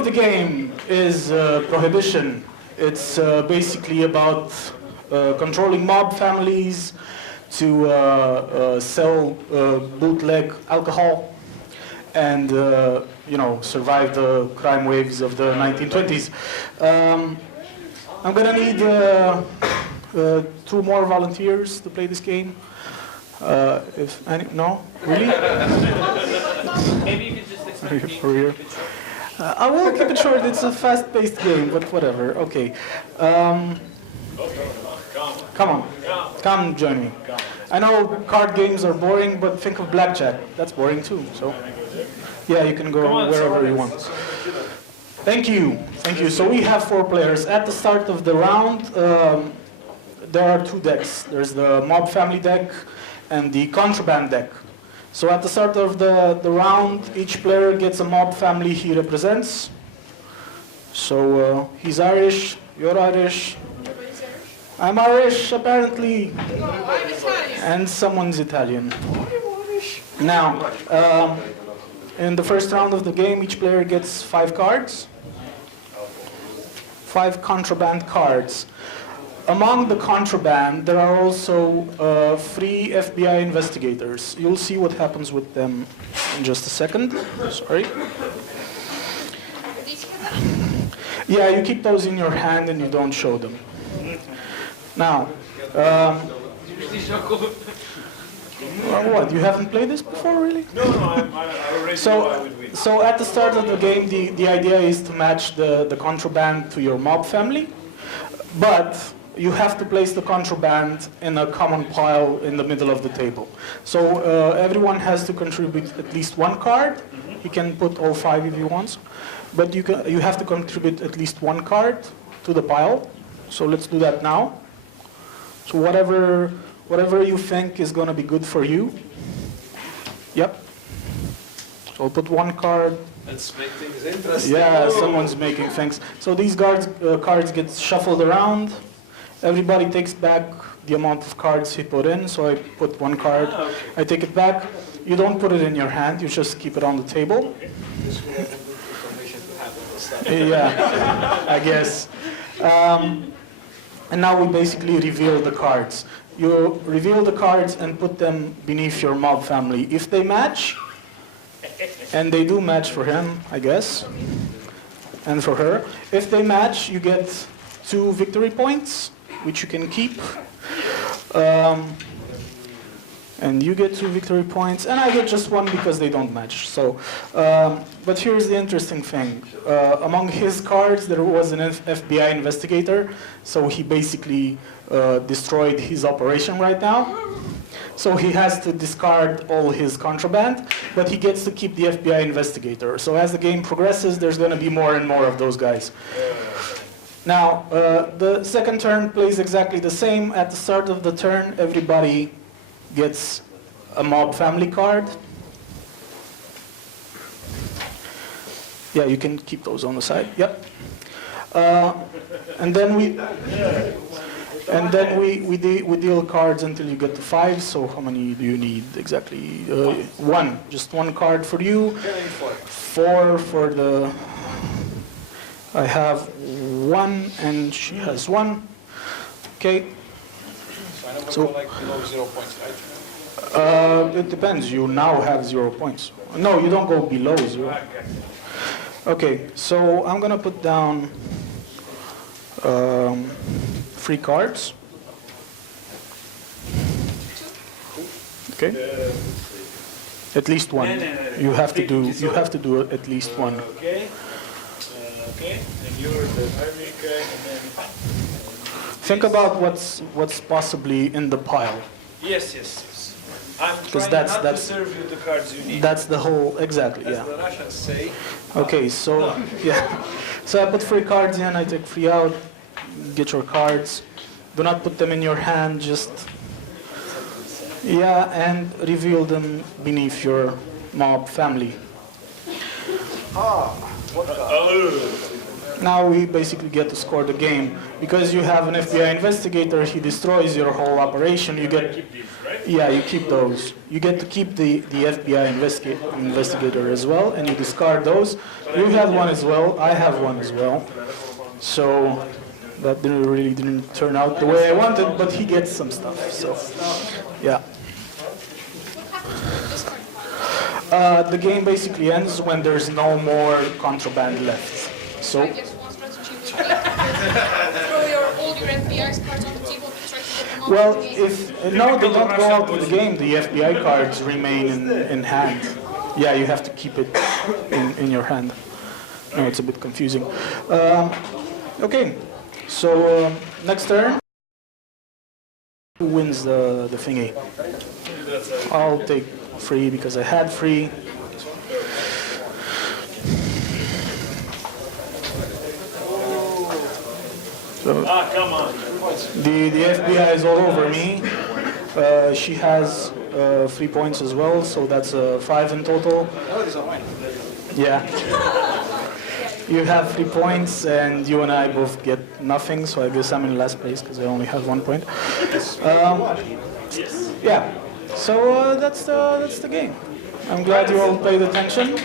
of the game is Prohibition. It's basically about controlling mob families to sell bootleg alcohol and survive the crime waves of the 1920s. I'm gonna need 2 more volunteers to play this game. If any, no, really? Maybe you could just explain For here. I will keep it short. It's a fast-paced game, but whatever. Okay. Come join me. I know card games are boring, but think of blackjack. That's boring too. So, yeah, you can go wherever you want. Thank you. So we have 4 players. At the start of the round, there are 2 decks. There's the Mob Family deck and the Contraband deck. So at the start of the round, each player gets a mob family he represents. So he's Irish, you're Irish. I'm Irish, apparently. I'm Italian. And someone's Italian. Now, in the first round of the game, each player gets 5 cards. 5 contraband cards. Among the contraband, there are also 3 FBI investigators. You'll see what happens with them in just a second. Sorry. Yeah, you keep those in your hand and you don't show them. Now, what? You haven't played this before, really? No, I already know I would win. So at the start of the game, the idea is to match the contraband to your mob family, but you have to place the contraband in a common pile in the middle of the table. So everyone has to contribute at least 1 card. He can put all 5 if he wants, but you have to contribute at least 1 card to the pile. So let's do that now. So whatever you think is going to be good for you. Yep. So I'll put 1 card. Let's make things interesting. Yeah, someone's making things. So these cards get shuffled around. Everybody takes back the amount of cards he put in. So I put 1 card. Okay. I take it back. You don't put it in your hand. You just keep it on the table. This will have good information to handle this stuff. Yeah, I guess. And now we basically reveal the cards. You reveal the cards and put them beneath your mob family. If they match, and they do match for him, I guess, and for her. If they match, you get 2 victory points, which you can keep. And you get 2 victory points, and I get just 1 because they don't match. So, but here's the interesting thing. Among his cards, there was an FBI investigator, so he basically destroyed his operation right now. So he has to discard all his contraband, but he gets to keep the FBI investigator. So as the game progresses, there's going to be more and more of those guys. Now, the second turn plays exactly the same. At the start of the turn, everybody gets a mob family card. Yeah, you can keep those on the side. Yep. And then we deal cards until you get to 5. So how many do you need exactly? 1. Just 1 card for you. 4 for the. I have 1 and she has 1. Okay. So I never go like below 0 points, right? It depends. You now have 0 points. No, you don't go below 0. Okay, so I'm gonna put down 3 cards. Okay. At least 1. You have to do. You have to do at least 1. Okay. Okay. And you're the Irish guy, and then. Think about what's possibly in the pile. Yes. I'm Because trying that's- not to serve you the cards you need. That's the whole, exactly, As yeah. the Russians say. Okay, so, yeah. So I put 3 cards in, I take 3 out, get your cards. Do not put them in your hand, just, yeah, and reveal them beneath your mob family. Now we basically get to score the game. Because you have an FBI investigator, he destroys your whole operation. You get, Yeah, you keep those. You get to keep the FBI investigator as well, and you discard those. You have one as well. I have one as well. So that really didn't turn out the way I wanted, but he gets some stuff. So yeah. The game basically ends when there's no more contraband left. So. I guess one strategy would be throw all your FBI cards on the table and try to get them out Well, of the game. if no, they don't go out of the game. The FBI cards remain in hand. Yeah, you have to keep it in your hand. No, it's a bit confusing. Okay, so next turn. Who wins the thingy? I'll take free because I had free. So Come on. the FBI is all over me. She has 3 points as well, so that's 5 in total. Yeah. You have 3 points, and you and I both get nothing, so I guess I'm in last place because I only have 1 point. Yeah. So that's the game. I'm glad you all paid attention.